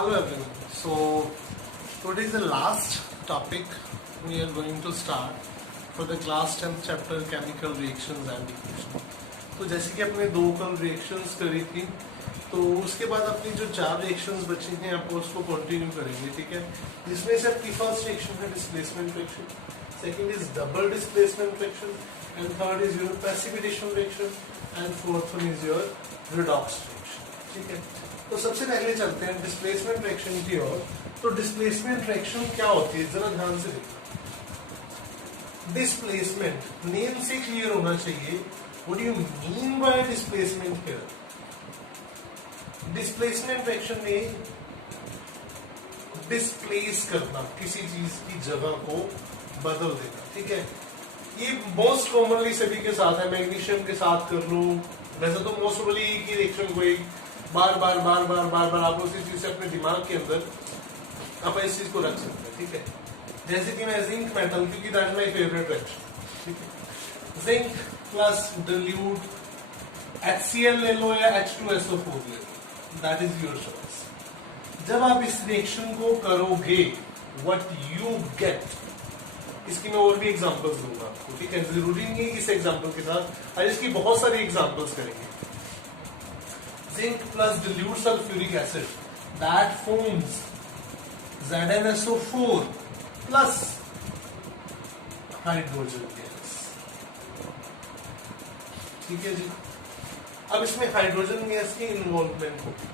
Hello everyone. So today is the last topic we are going to start for the class 10th chapter chemical reactions and equation. तो जैसे कि अपने दो कल reactions करी थी, तो उसके बाद अपनी जो चार रिएक्शंस बची हैं आप उसको कंटिन्यू करेंगे, ठीक है। जिसमें से आपकी फर्स्ट रिएक्शन है displacement reaction, second is double displacement reaction, and third is your precipitation reaction, and fourth one is your redox reaction, ठीक है। तो सबसे पहले चलते हैं डिस्प्लेसमेंट रिएक्शन की ओर। तो डिस्प्लेसमेंट रिएक्शन क्या होती है, जरा ध्यान से देखो। डिस्प्लेसमेंट नेम से क्लियर होना चाहिए। What do you mean by displacement here? Displacement reaction में डिस्प्लेस करना, किसी चीज की जगह को बदल देना, ठीक है। ये मोस्ट कॉमनली सभी के साथ है, मैग्नीशियम के साथ कर लो। वैसे तो मोस्ट प्रोबेबली एक ही रिएक्शन को एक बार बार बार बार बार बार आप उसी चीज से अपने दिमाग के अंदर आप इस चीज को रख सकते हैं, ठीक है। जैसे कि मैं जिंक मेटल, क्योंकि that is my favourite reaction, ठीक है। जिंक प्लस dilute HCl ले लो या H2SO4 ले लो, दैट इज योर चॉइस। जब आप इस रिएक्शन को करोगे, व्हाट यू गेट, इसकी मैं और भी एग्जांपल्स दूंगा आपको, ठीक है। जरूरी नहीं है इस एग्जांपल के साथ, आज इसकी बहुत सारी एग्जांपल्स करेंगे। Zinc plus dilute sulfuric acid, that forms ZnSO4 plus hydrogen gas, ठीक है जी। अब इसमें हाइड्रोजन गैस की इन्वॉल्वमेंट होगी,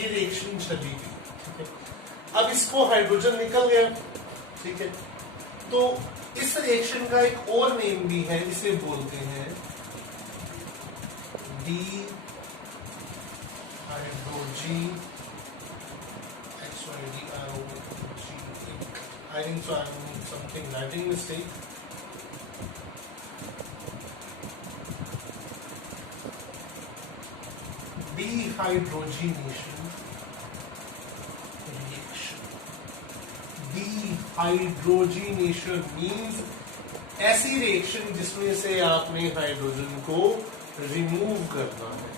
ये रिएक्शन चली गई, ठीक है। अब इसको हाइड्रोजन निकल गया, ठीक है। तो इस रिएक्शन का एक और नेम भी है, इसे बोलते हैं D हाइड्रोजी I think so. I'm something writing mistake. Dehydrogenation reaction. Dehydrogenation means ऐसी रिएक्शन जिसमें से आपने हाइड्रोजन को रिमूव करना है,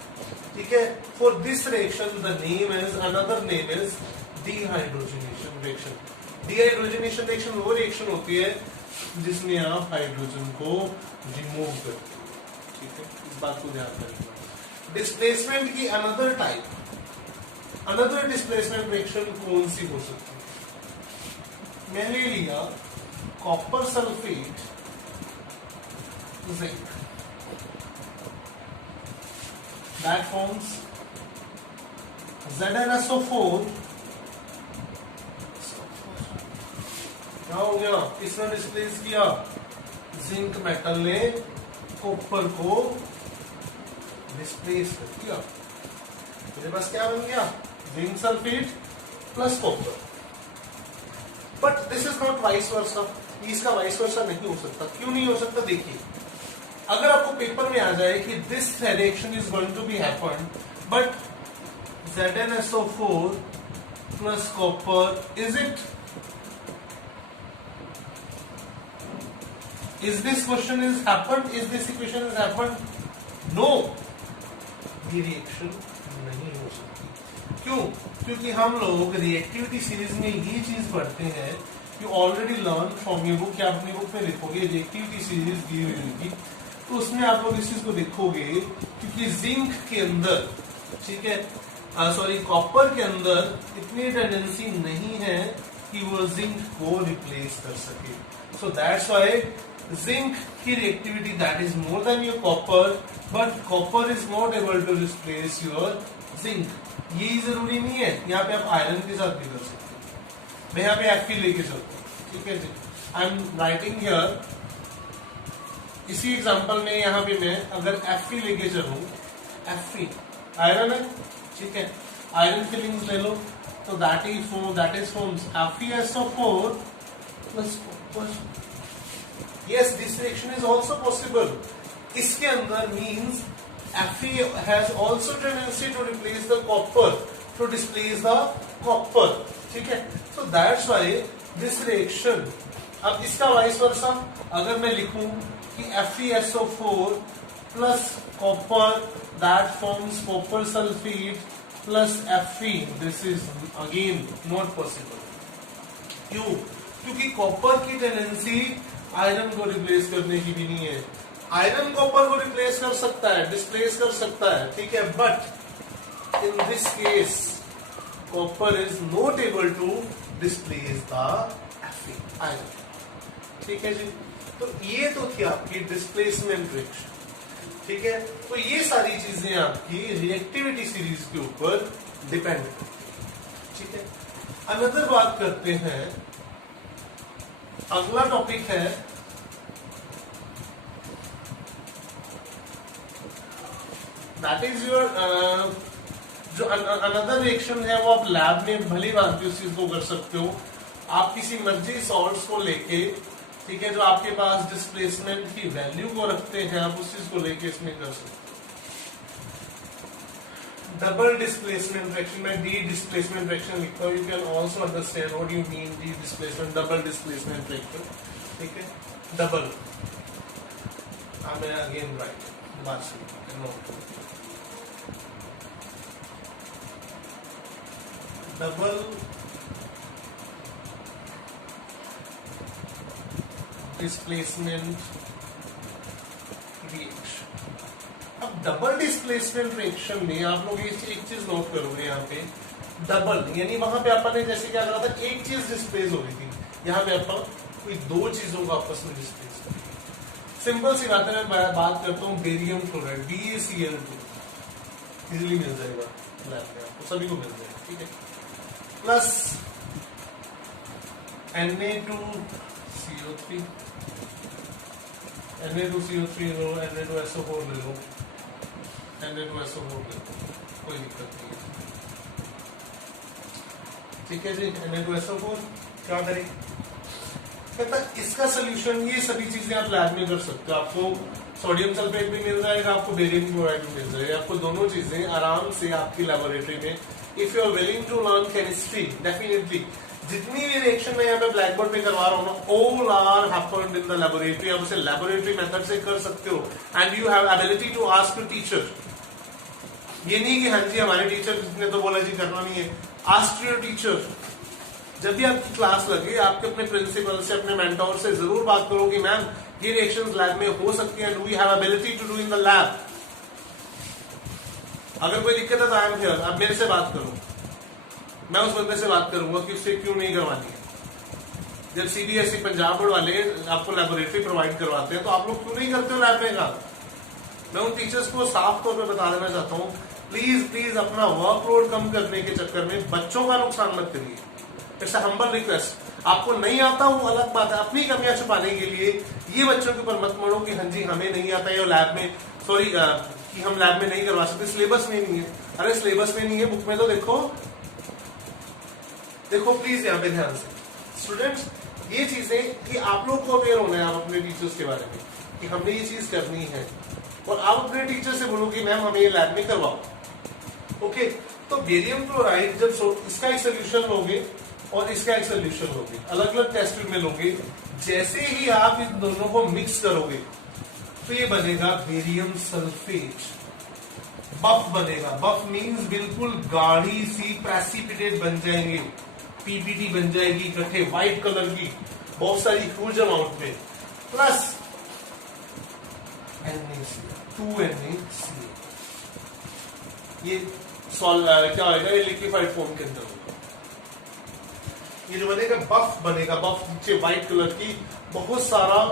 ठीक है। For this reaction the name is, another name is dehydrogenation reaction. Dehydrogenation reaction वो रिएक्शन होती है जिसमें आप हाइड्रोजन को रिमूव करते हो, ठीक है। इस बात को ध्यान रखना। डिस्प्लेसमेंट की another type, another displacement reaction कौन सी हो सकती है? मैंने लिया copper sulphate zinc, that forms ZnSO4। क्या हो गया, इसने डिस्प्लेस किया, जिंक मेटल ने कॉपर को डिस्प्लेस कर दिया। मेरे पास क्या बन गया, zinc sulphate plus copper. But this is not vice versa, इसका वाइस वर्सा नहीं हो सकता। क्यों नहीं हो सकता, देखिए। अगर आपको पेपर में आ जाए कि this reaction is going to be happen, but ZnSO4 plus copper, is it? Is this question is happened? Is this equation is happened? No, ये रिएक्शन नहीं हो सकती। क्यों? क्योंकि हम लोग रिएक्टिविटी सीरीज में ये चीज पढ़ते हैं, you already learn from your book. क्या अपनी बुक में लिखोगे रिएक्टिविटी सीरीज दी हुई होगी, तो उसमें आप लोग इस चीज को देखोगे, क्योंकि जिंक के अंदर, ठीक है, सॉरी कॉपर के अंदर इतनी टेंडेंसी नहीं है कि वो जिंक को रिप्लेस कर सके। सो दैट्स व्हाई जिंक की reactivity that is more than your copper, but copper is not able to replace your zinc. ये जरूरी नहीं है, यहाँ पे आप आयरन के साथ भी कर सकते हैं। मैं यहाँ पे Fe लेके चलता हूँ, ठीक है जी। आई एम राइटिंग हियर, इसी एग्जाम्पल में यहाँ पे मैं अगर Fe लेके चलूँ, Fe आयरन है, ठीक है। आयरन फिलिंग्स ले लो, तो that is forms FeSO4 plus copper. Yes, this reaction is also possible. इसके अंदर means Fe has also tendency to replace the copper, to displace the copper, ठीक है। So that's why this reaction, अब इसका vice versa अगर मैं लिखूं कि FeSO4 plus copper that forms copper sulfate plus Fe, this is again not possible. क्यों? क्योंकि कॉपर की टेंडेंसी आयरन को रिप्लेस करने की भी नहीं है। आयरन कॉपर को रिप्लेस कर सकता है, डिस्प्लेस कर सकता है, ठीक है, but in this case copper is not able to displace the Fe, iron, ठीक है जी। तो ये तो थी आपकी डिस्प्लेसमेंट रिएक्शन, ठीक है। तो ये सारी चीजें आपकी रिएक्टिविटी सीरीज के ऊपर डिपेंड करती है, ठीक है। अनदर बात करते हैं, अगला टॉपिक है दैट इज योर जो अनदर रिएक्शन है वो आप लैब में भली भांति उस चीज को कर सकते हो। आप किसी मर्जी सॉल्ट्स को लेके, ठीक है, जो आपके पास डिस्प्लेसमेंट की वैल्यू को रखते हैं, आप उस चीज को लेके इसमें कर सकते हो। डबल डिस्प्लेसमेंट रिएक्शन में डी डिस्प्लेसमेंट रिएक्शन लिखता हूं। You can also understand what you mean D displacement, double displacement reaction, ठीक है। Double I am again right बस नो डबल डिस्प्लेसमेंट रिएक्शन। अब डबल डिस्प्लेसमेंट रिएक्शन में आप लोग एक चीज नोट करोगे, यहाँ पे डबल यानी वहां पे अपन ने जैसे क्या करा था, एक चीज डिस्प्लेस हो गई थी, यहाँ पे अपन कोई दो चीजों को आपस में डिस्प्लेस करेंगे। सिंपल सी बात है, मैं बात करता हूँ बेरियम क्लोराइड BaCl2, इजिली मिल जाएगा लैब में, आपको सभी को मिल जाएगा, ठीक है। प्लस Na2CO3, Na2CO3 लो, Na2SO4 ले लो, Na2SO4 ले लो, कोई दिक्कत नहीं है, ठीक है जी। Na2SO4 क्या करें, कहता इसका सोल्यूशन, ये सभी चीजें आप लैब में कर सकते हो। आपको सोडियम सल्फेट भी मिल जाएगा, आपको बेरियम क्लोराइड भी मिल जाएगा, आपको दोनों चीजें आराम से आपकी लेबोरेटरी में, if you are willing to learn chemistry, definitely जितनी भी रिएक्शन मैं यहाँ पे ब्लैक बोर्ड पे करवा रहा हूँ ना, all are happened in the laboratory. आप उसे लेबोरेटरी मेथड से कर सकते हो and you have ability to ask to teacher. ये नहीं कि हाँ जी हमारे टीचर ने तो बोला जी करना नहीं है, आस्क योर टीचर। जब भी आपकी क्लास लगे, आपके अपने प्रिंसिपल से, अपने मेंटोर से जरूर बात करो कि मैम ये रिएक्शंस लैब में हो सकती हैं, do we have ability to do in the lab. अगर कोई दिक्कत है तो आई एम हियर, आप मेरे से बात करो, मैं उस बंदे से बात करूंगा कि उससे क्यों नहीं करवानी है। जब CBSE पंजाब बोर्ड वाले आपको लेबोरेटरी प्रोवाइड करवाते हैं तो आप लोग क्यों नहीं करते हो लैब में काम। मैं उन टीचर्स को साफ तौर पे बता देना चाहता हूँ, प्लीज प्लीज अपना वर्कलोड कम करने के चक्कर में बच्चों का नुकसान मत करिए। It's a humble request. आपको नहीं आता वो अलग बात है, अपनी कमियां छुपाने के लिए ये बच्चों के ऊपर मत मरो कि हाँ जी हमें नहीं आता है, लैब में सॉरी कि हम लैब में नहीं करवा सकते, सिलेबस में नहीं है। अरे सिलेबस में नहीं है, बुक में तो देखो देखो प्लीज यहाँ पे ध्यान से स्टूडेंट्स, ये चीजें कि आप लोग को अवेयर होना है आप अपने टीचर्स के बारे में कि हमने ये चीज करनी है, और आप अपने टीचर से बोलो कि मैम हमें ये लैब में करवाओ। ओके, तो बेरियम क्लोराइड जब इसका एक सोल्यूशन लोगे और इसका एक सोल्यूशन लोगे, अलग अलग टेस्ट ट्यूब में लोगे, जैसे ही आप इन दोनों को मिक्स करोगे तो ये बनेगा बेरियम सल्फेट, बफ बनेगा। बफ मींस बिल्कुल गाढ़ी सी प्रेसिपिटेट बन जाएंगे, पीपीटी बन जाएगी इकट्ठे व्हाइट कलर की, बहुत सारी ह्यूज अमाउंट में, प्लस NaCl2, ये क्या होगा, ये लिक्विफाइड फॉर्म के अंदर होगा। ये जो बनेगा बफ बनेगा, बफ नीचे व्हाइट कलर की, बहुत सारा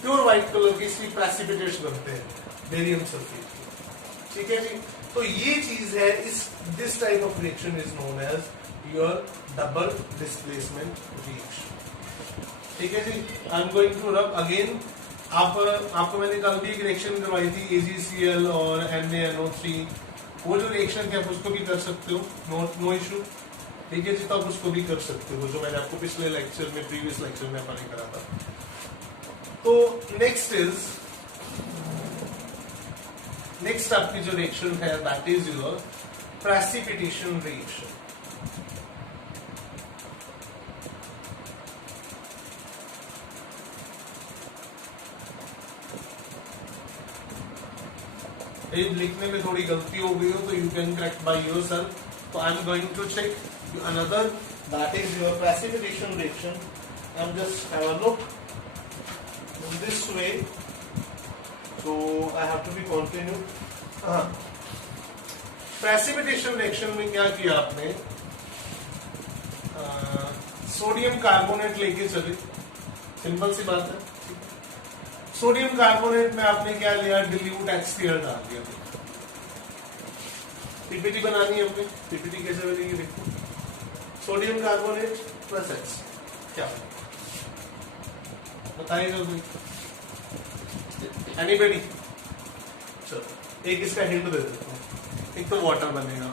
प्योर व्हाइट कलर की सी प्रेसिपिटेट्स बनते हैं बेरियम सल्फेट के, ठीक है जी। तो ये चीज है, इस this type of reaction is known as your double displacement reaction, ठीक है जी। I am going to rub again. आपको मैंने कल भी एक रिएक्शन करवाई थी AgCl और NaNO3, वो जो रिएक्शन है आप उसको भी कर सकते हो, नो इशू, ठीक है जी। तो आप उसको भी कर सकते हो, जो मैंने आपको पिछले लेक्चर में, प्रीवियस लेक्चर में अपन करा था। तो नेक्स्ट आपकी जो रिएक्शन है that is your precipitation reaction. लिखने में थोड़ी गलती हो गई हो तो you can correct by yourself. So I'm going to check another, that is your precipitation reaction. I'm just have a look in this way. So I have to be continued. Precipitation reaction में क्या किया आपने? Sodium carbonate लेके चले, simple सी बात है। Sodium carbonate में आपने क्या लिया? डिल्यूट HCl डाल दिया। पीपीटी बनानी है हमने, पीपीटी कैसे बनेगी देखो। सोडियम कार्बोनेट प्लस H क्या बताइएगा कोई? एनीबडी? चलो एक इसका हिंट दे देता हूँ। एक तो वाटर बनेगा,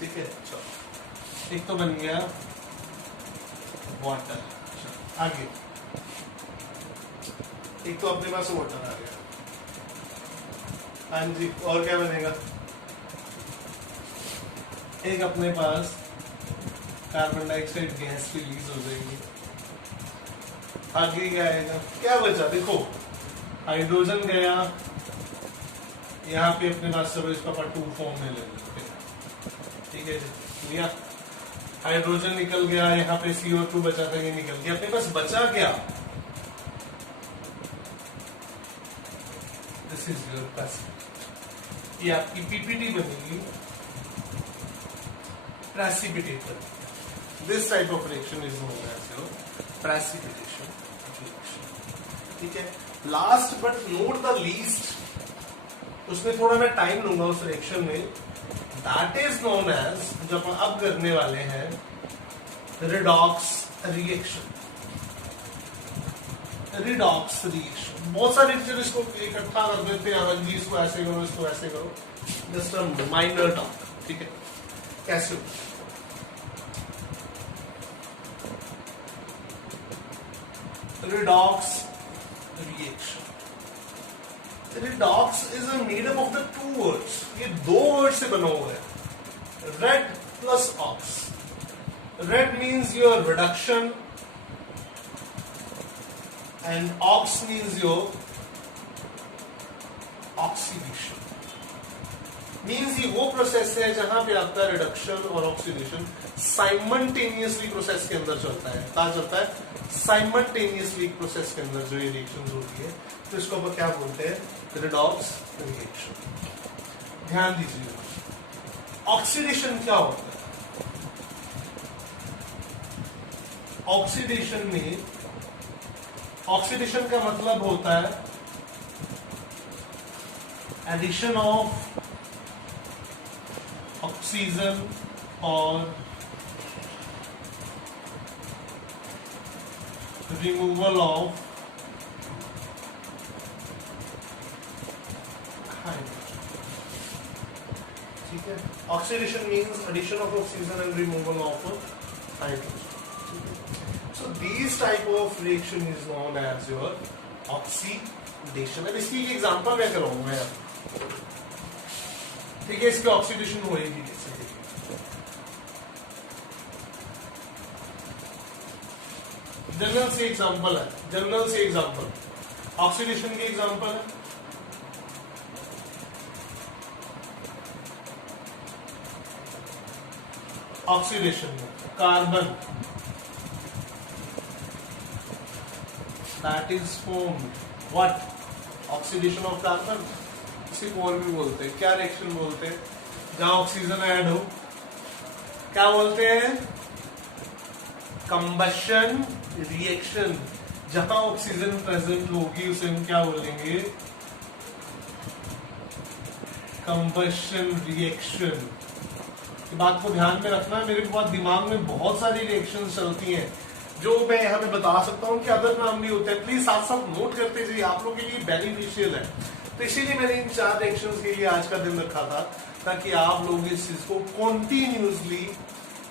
ठीक है। चलो एक तो बन गया वाटर, आगे एक तो अपने पास वाटर आ गया। हाँ जी, और क्या बनेगा? एक अपने पास कार्बन डाइऑक्साइड गैस रिलीज हो जाएगी। आगे क्या आएगा? क्या बचा देखो, हाइड्रोजन गया, यहाँ पे अपने पास चलो इसका 2 फॉर्म में ले लेते हैं, ठीक है जी। लिया हाइड्रोजन निकल गया, यहाँ पे CO2 बचा था, ये निकल गया। अपने पास बचा क्या? This is your precipitate. ये आपकी पीपीटी बनेगी precipitator. This type of reaction is known as your precipitation reaction, ठीक है। Last but not the least, उसमें थोड़ा मैं टाइम लूंगा उस रिएक्शन में, दैट इज नोन एज, जो अपन अब करने वाले हैं, रिडॉक्स रिएक्शन। रिडॉक्स रिएक्शन बहुत सारे टीचर इसको इकट्ठा कर देते हैं, जी इसको ऐसे करो, इसको ऐसे करो, जस्ट अ माइनर टॉक, ठीक है। कैसे? Redox reaction. Redox is made up of the 2 words. ये 2 वर्ड से बना हुआ है, red plus ox. Red means your reduction and ox means your oxidation. Means ये वो प्रोसेस है जहां पे आपका रिडक्शन और ऑक्सीडेशन साइमल्टेनियसली प्रोसेस के अंदर चलता है। कहा चलता है साइमल्टेनियसली प्रोसेस के अंदर जो ये रिएक्शन होती है, तो इसको अपन क्या बोलते हैं? Redox reaction. ध्यान दीजिए, ऑक्सीडेशन क्या होता है? ऑक्सीडेशन में, ऑक्सीडेशन का मतलब होता है एडिशन ऑफ ऑक्सीजन और रिमूवल ऑफ हाइड्रोजन, ठीक है। Oxidation means addition of oxygen and removal of hydrogen. So this type of reaction is known as your oxidation. अब इसकी एग्जांपल मैं कराऊंगा, ठीक है। इसकी ऑक्सीडेशन होएगी कैसे? जनरल से एग्जांपल है, जनरल से एग्जांपल, ऑक्सीडेशन के एग्जांपल है। ऑक्सीडेशन में carbon that is formed, what? Oxidation of carbon. इसी को और भी बोलते हैं, क्या रिएक्शन बोलते हैं? जहां ऑक्सीजन ऐड हो, क्या बोलते हैं? Combustion reaction. जहां ऑक्सीजन प्रेजेंट होगी उसे हम क्या बोलेंगे? Combustion reaction. बात को ध्यान में रखना है, मेरे पास दिमाग में बहुत सारी रिएक्शंस चलती हैं जो मैं यहाँ पे बता सकता हूँ कि अदर नाम भी होते हैं। प्लीज साथ साथ नोट करते जाइए, आप लोगों के लिए बेनिफिशियल है। तो इसीलिए मैंने इन 4 रिएक्शंस के लिए आज का दिन रखा था, ताकि आप लोग इस चीज को कॉन्टिन्यूसली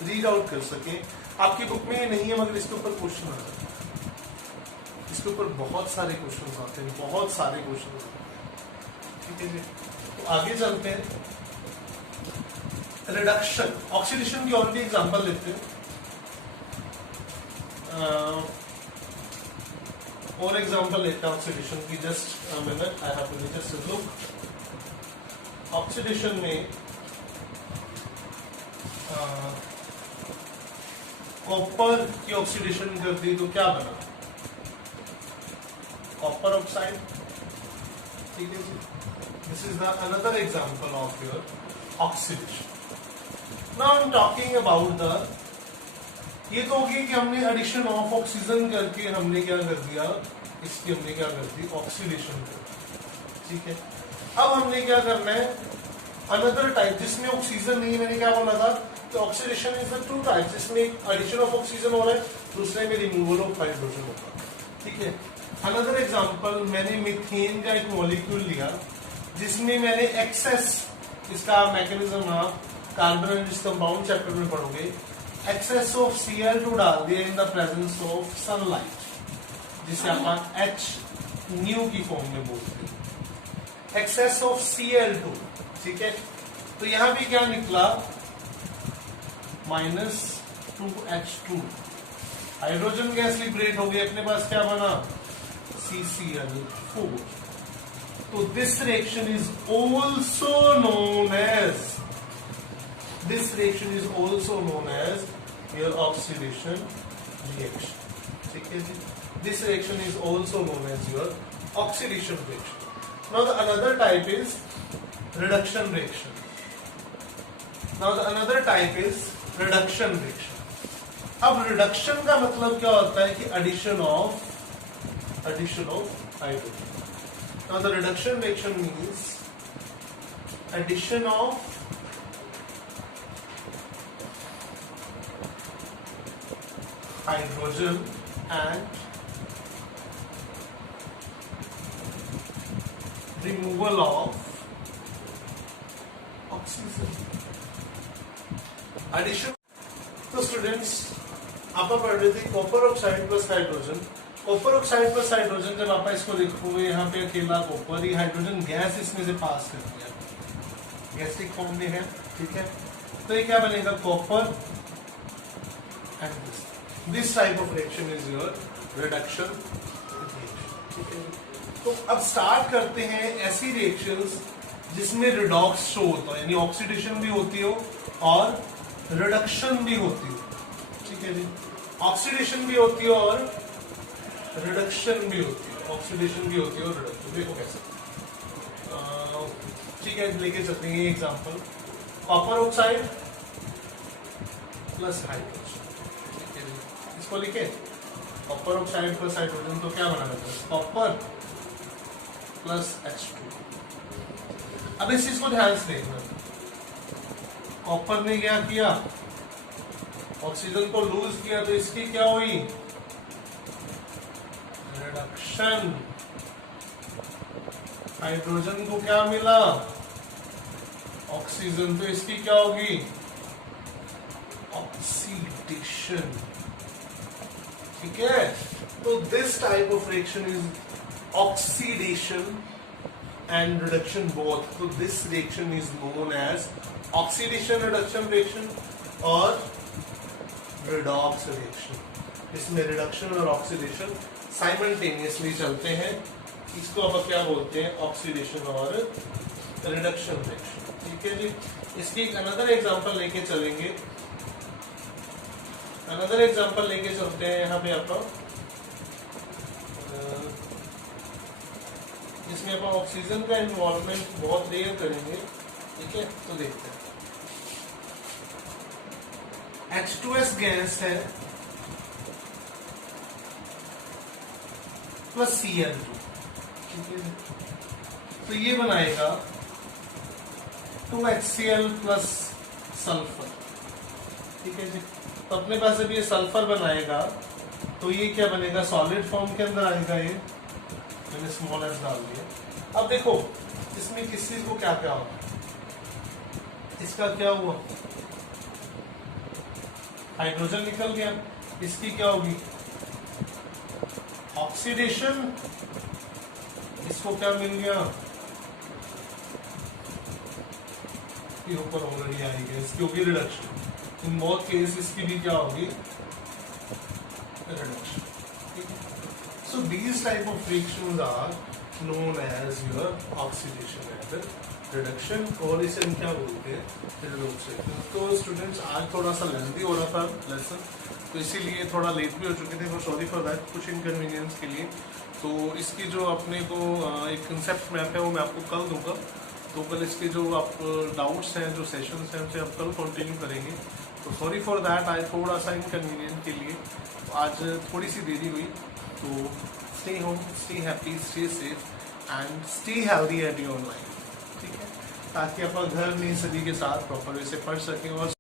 रीड आउट कर सकें। आपकी बुक में ये नहीं है, मगर इसके ऊपर क्वेश्चन आ जाते हैं, इसके ऊपर बहुत सारे क्वेश्चन आते हैं, बहुत सारे क्वेश्चन आते हैं, ठीक है जी। तो आगे चलते हैं। रिडक्शन, ऑक्सीडेशन की और भी एग्जांपल लेते हैं। और एग्जांपल लेते हैं ऑक्सीडेशन की। Just minute, I have to just look. Oxidation में कॉपर की ऑक्सीडेशन कर दी तो क्या बना, कॉपर ऑक्साइड। ठीक है जी, this is the another example of your oxidation. Now I am talking about the, ये तो होगी कि हमने एडिशन ऑफ ऑक्सीजन करके हमने क्या कर दिया, इसकी हमने क्या कर दी, ऑक्सीडेशन कर दी। ठीक है, अब हमने क्या करना है, अनदर टाइप जिसमें ऑक्सीजन नहीं, मैंने क्या बोला था कि oxidation is the two type, जिसमें एडिशन ऑफ ऑक्सीजन हो रहा है, दूसरे में रिमूवल ऑफ हाइड्रोजन होगा। ठीक है, अनदर एग्जांपल, मैंने मीथेन का एक मॉलिक्यूल लिया जिसमें मैंने एक्सेस, इसका मैकेनिज्म आप कार्बन एंड कंपाउंड चैप्टर में पढ़ोगे, एक्सेस ऑफ Cl2 डाल दिया in the presence of sunlight, जिसे अपन H न्यू की फॉर्म में बोलते हैं, एक्सेस ऑफ Cl2। ठीक है, तो यहां भी क्या निकला, -2H2, हाइड्रोजन गैस लिबरेट हो गई, अपने पास क्या बना, CCl4। तो this reaction is also known as, this reaction is also known as your oxidation reaction. ठीक है जी, this reaction is also known as your oxidation reaction. Now the another type is reduction reaction. Now the another type is reduction reaction. अब reduction का मतलब क्या होता है कि addition of hydrogen. Now the reduction reaction means addition of hydrogen and removal of oxygen. Addition. तो students आप पढ़ रहे थे copper oxide plus hydrogen, copper oxide plus hydrogen, जब आप इसको देखोगे यहाँ पे अकेला कॉपर ही, हाइड्रोजन गैस इसमें से पास कर दिया, गैस्ट्रिक फॉर्म में है। ठीक है, तो ये क्या बनेगा, copper and this type of reaction is your reduction reaction. तो अब स्टार्ट करते हैं ऐसी रिएक्शंस जिसमें रिडॉक्स शो होता है, यानी ऑक्सीडेशन भी होती हो और रिडक्शन भी होती हो। ठीक है जी, ऑक्सीडेशन भी होती है और रिडक्शन भी होती है, ऑक्सीडेशन भी होती है और रिडक्शन। देखो कैसे, ठीक है, लेके चलते हैं example, copper oxide plus hydrogen. इसको लिखे कॉपर ऑक्साइड प्लस हाइड्रोजन, तो क्या बना रहता है, कॉपर प्लस H2। अब इस चीज को ध्यान से देखना, कॉपर ने क्या किया, ऑक्सीजन को लूज किया, तो इसकी क्या हुई, रिडक्शन। हाइड्रोजन को क्या मिला, ऑक्सीजन, तो इसकी क्या होगी, ऑक्सीडेशन। ठीक है, तो this type of reaction is oxidation and reduction both. तो this reaction is known as oxidation reduction reaction और रिडॉक्स रिएक्शन। इसमें रिडक्शन और ऑक्सीडेशन साइमल्टेनियसली चलते हैं, इसको अब क्या बोलते हैं, ऑक्सीडेशन और रिडक्शन रिएक्शन। ठीक है जी, इसकी एक अनदर एग्जांपल लेके चलेंगे, अनदर एग्जांपल लेके चलते हैं यहाँ पे अपन, इसमें अपन ऑक्सीजन का इन्वॉल्वमेंट बहुत रेयर करेंगे। ठीक है, तो देखते हैं, H2S गैस है प्लस Cl2। ठीक है, तो ये बनाएगा 2HCl प्लस सल्फर। ठीक है जी, तो अपने पास जब ये सल्फर बनाएगा तो ये क्या बनेगा, सॉलिड फॉर्म के अंदर आएगा, ये मैंने स्मॉल एस डाल दिया। अब देखो इसमें किस चीज को क्या क्या होगा, इसका क्या हुआ, हाइड्रोजन निकल गया, इसकी क्या होगी, ऑक्सीडेशन, इसको क्या मिल गया, ऊपर ऑलरेडी आएगी, इसकी होगी रिडक्शन। इन बोथ केस इसकी भी क्या होगी, reduction. So these type of reactions are known as your oxidation and reduction, और इसे हम क्या बोलते हैं, रिडक्शन। तो स्टूडेंट्स आज थोड़ा सा लेंथी हो रहा था लेसन, तो इसीलिए थोड़ा लेट भी हो चुके थे, तो सॉरी फॉर दैट, कुछ इनकन्वीनियंस के लिए। तो इसकी जो अपने को एक कंसेप्ट मैप है वो मैं आपको कल दूंगा, तो कल इसके जो आप डाउट्स हैं, जो सेशंस हैं, उसे आप कल कंटिन्यू करेंगे। तो सॉरी फॉर दैट, आज थोड़ा सा इनकन्वीनियंट के लिए तो आज थोड़ी सी देरी हुई। तो stay home, stay happy, stay safe and stay healthy at your life, ठीक है, ताकि आप घर में सभी के साथ प्रॉपर वे से पढ़ सकें और